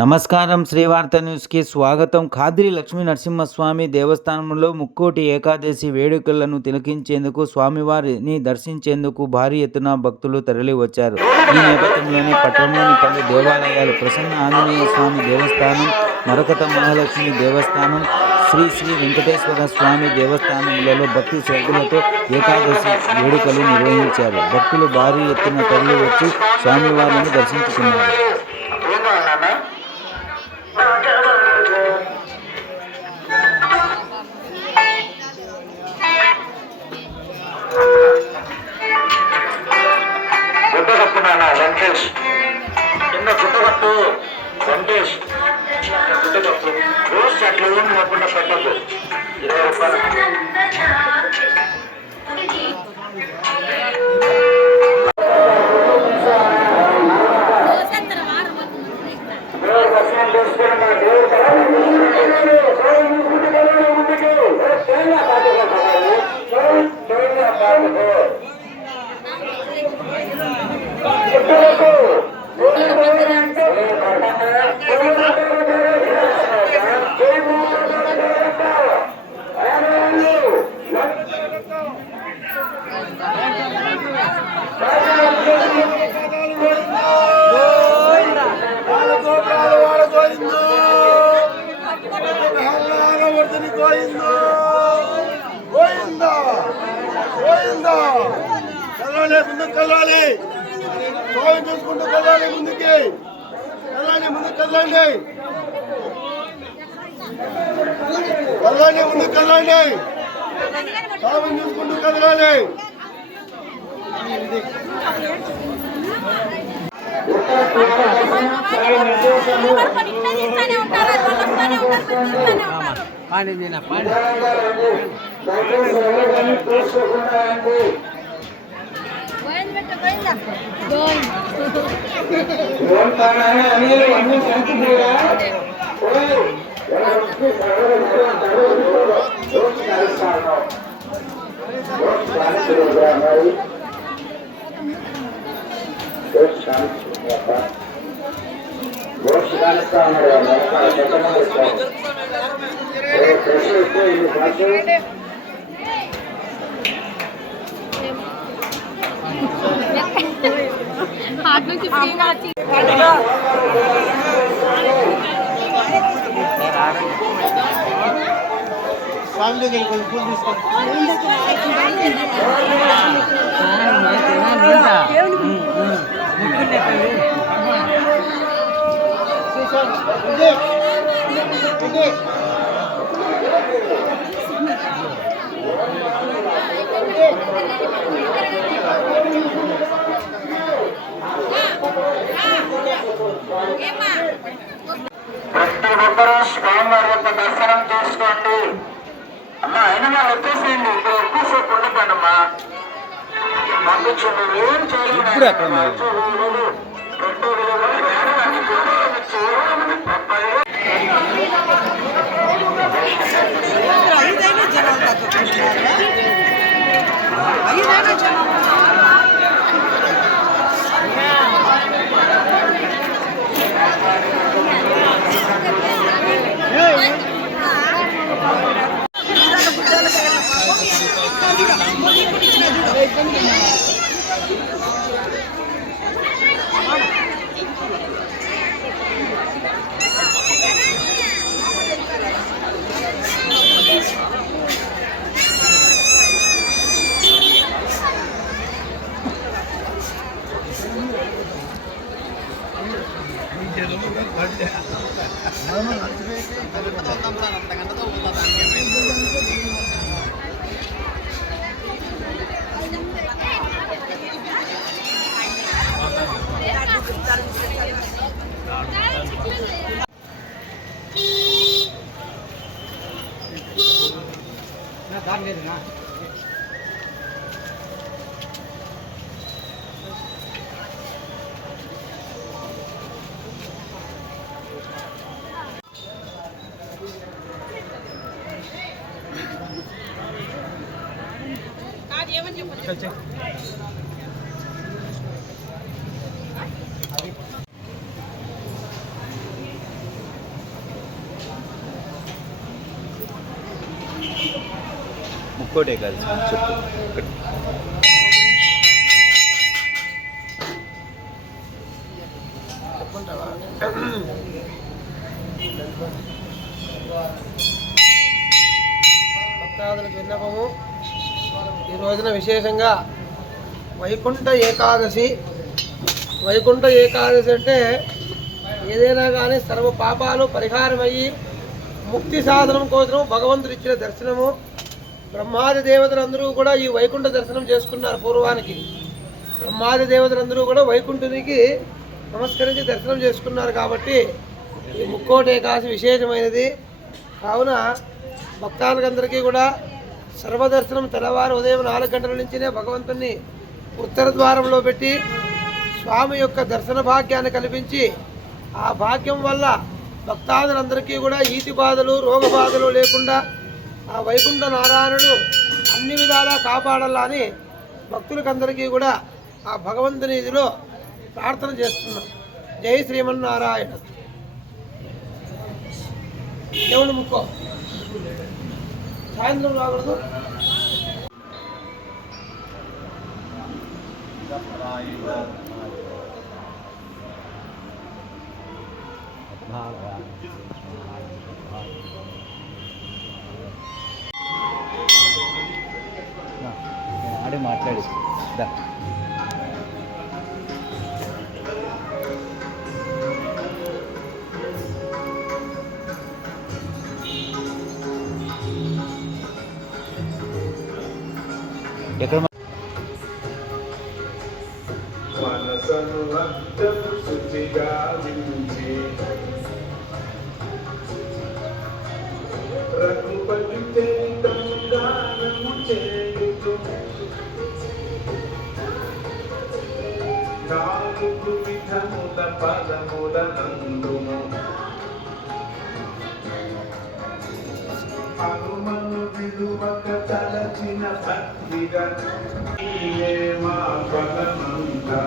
నమస్కారం. శ్రీవార్త న్యూస్కి స్వాగతం. ఖాద్రి లక్ష్మీ నరసింహస్వామి దేవస్థానంలో ముక్కోటి ఏకాదశి వేడుకలను తిలకించేందుకు స్వామివారిని దర్శించేందుకు భారీ ఎత్తున భక్తులు తరలి వచ్చారు. ఈ నేపథ్యంలోనే పట్టణంలోని పలు దేవాలయాలు, ప్రసన్న ఆంజనేయ స్వామి దేవస్థానం, మరకత మహాలక్ష్మి దేవస్థానం, శ్రీ శ్రీ వెంకటేశ్వర స్వామి దేవస్థానంలో భక్తి శ్రద్ధలతో ఏకాదశి వేడుకలు నిర్వహించారు. భక్తులు భారీ ఎత్తున తరలి వచ్చి స్వామివారిని దర్శించుకున్నారు. వెంకటేష్ కింద గుట్టగట్టు వెంకటేష్ గుట్టగట్టు రోజు అట్లా ఏం లేకుండా పెట్టదు 20 రూపాయలు. ముందుకు కదలాలి, స్వామి చూసుకుంటూ కదలాలి, ముందుకి కదలండి, ముందుకు కదలండి, కదలండి, ముందుకు కదలండి, స్వామి చూసుకుంటూ కదలాలి. స్వామి దగ్గర కొంచెం పూలు తీసుకోండి. ప్రతి ఒక్కరూ స్వామివారి యొక్క దర్శనం చేసుకోండి. అమ్మా అయినా వాళ్ళు వచ్చేసేయండి, ఇక్కడ ఎక్కువసేపు ఉండకండమ్మా. పంపించండి, ఏం చేయలేదు. ముక్కోటి ఏకాదశి చెప్పు. భక్తాదులకు విన్నపము. ఈ రోజున విశేషంగా వైకుంఠ ఏకాదశి. వైకుంఠ ఏకాదశి అంటే ఏదైనా కానీ సర్వ పాపాలు పరిహారమయ్యి ముక్తి సాధనం కోసం భగవంతుడు ఇచ్చిన దర్శనము. బ్రహ్మాది దేవతలందరూ కూడా ఈ వైకుంఠ దర్శనం చేసుకున్నారు. పూర్వానికి బ్రహ్మాది దేవతలందరూ కూడా వైకుంఠునికి నమస్కరించి దర్శనం చేసుకున్నారు. కాబట్టి ఈ ముక్కోటి ఏకాదశి విశేషమైనది. కావున భక్తాదులందరికీ కూడా సర్వదర్శనం తెల్లవారు ఉదయం 4 గంటల నుంచినే భగవంతుని ఉత్తర ద్వారంలో పెట్టి స్వామి యొక్క దర్శన భాగ్యాన్ని కల్పించి ఆ భాగ్యం వల్ల భక్తాదులందరికీ కూడా ఈతి బాధలు రోగ బాధలు లేకుండా ఆ వైకుంఠ నారాయణుడు అన్ని విధాలా కాపాడాలని భక్తులకందరికీ కూడా ఆ భగవంతుని ఇదిలో ప్రార్థన చేస్తున్నాం. జై శ్రీమన్నారాయణ. దేవుని ముక్కో సాయంత్రం రాకూడదు. ఆడే మాట్లాడి దా. ఎక్కడ మనసను అద్దము శుచిగా వించి రఘుపతి చరితంగానము చేయుచు 4 విధముల పదముల నందుము హనుమను విలువక తలచిన భక్తిగా నీవే మా బలమంతా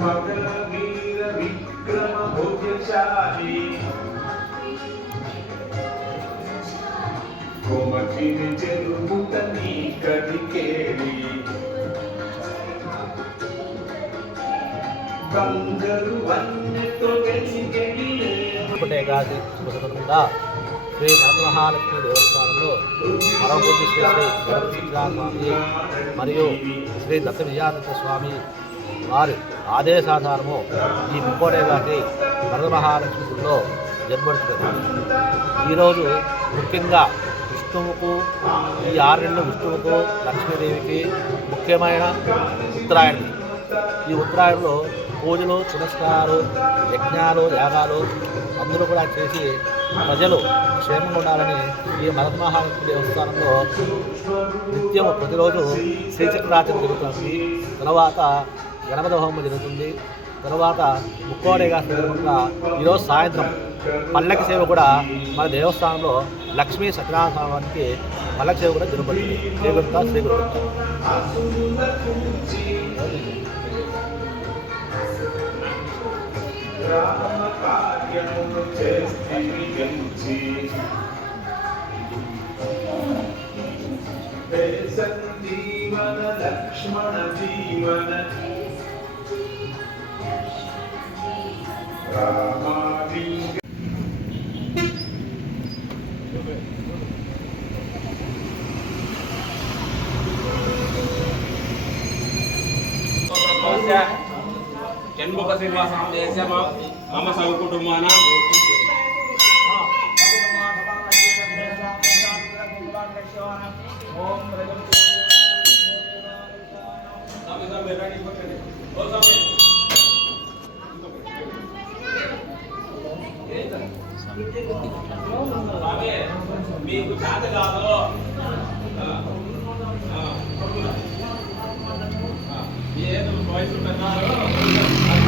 మగ వీర విక్రమ భోజశాలి కోమటిని చెరుపుట నీ కడికేలి బంగారు వన్నెతో వెలిగెగిలే. ఏకాదశి శుభ సందర్భంగా శ్రీ వరమహాలక్ష్మి దేవస్థానంలో పరమపూజ్య శ్రీ గణపతి స్వామి మరియు శ్రీ దత్త విజయానంద స్వామి వారి ఆదేశాధారము ఈ ముక్కోటి ఏకాదశి వరమహాలక్ష్మి గుడిలో జన్మడుతున్నది. ఈరోజు ముఖ్యంగా విష్ణువుకు ఈ 6 నెలలు విష్ణువుకు లక్ష్మీదేవికి ముఖ్యమైన ఉత్తరాయణం. ఈ ఉత్తరాయణంలో పూజలు పునస్కారాలు యజ్ఞాలు యాగాలు అందరూ కూడా చేసి ప్రజలు క్షేమంగా ఉండాలని ఈ మహాలక్ష్మి దేవస్థానంలో నిత్యం ప్రతిరోజు శ్రీచక్రార్చన జరుగుతుంది. తర్వాత గణపతి హోమం జరుగుతుంది. తర్వాత ముక్కోటి ఏకాదశి సందర్భంగా ఈరోజు సాయంత్రం పల్లకి సేవ కూడా మన దేవస్థానంలో లక్ష్మీ సత్యనారాయణ స్వామికి పల్లకి సేవ కూడా జరుగుతుంది. శ్రీగురుతా శ్రీగురుతా రామ కార్యమును చేసి సంజీవన లక్ష్మణ జీవన రామాలింగ జన్ముఖ శ్రీనివాసం చేసే మమ సకుటుంబానాం మీకు చేత కాదు ఏదో వయసు పెద్దవాళ్ళు అది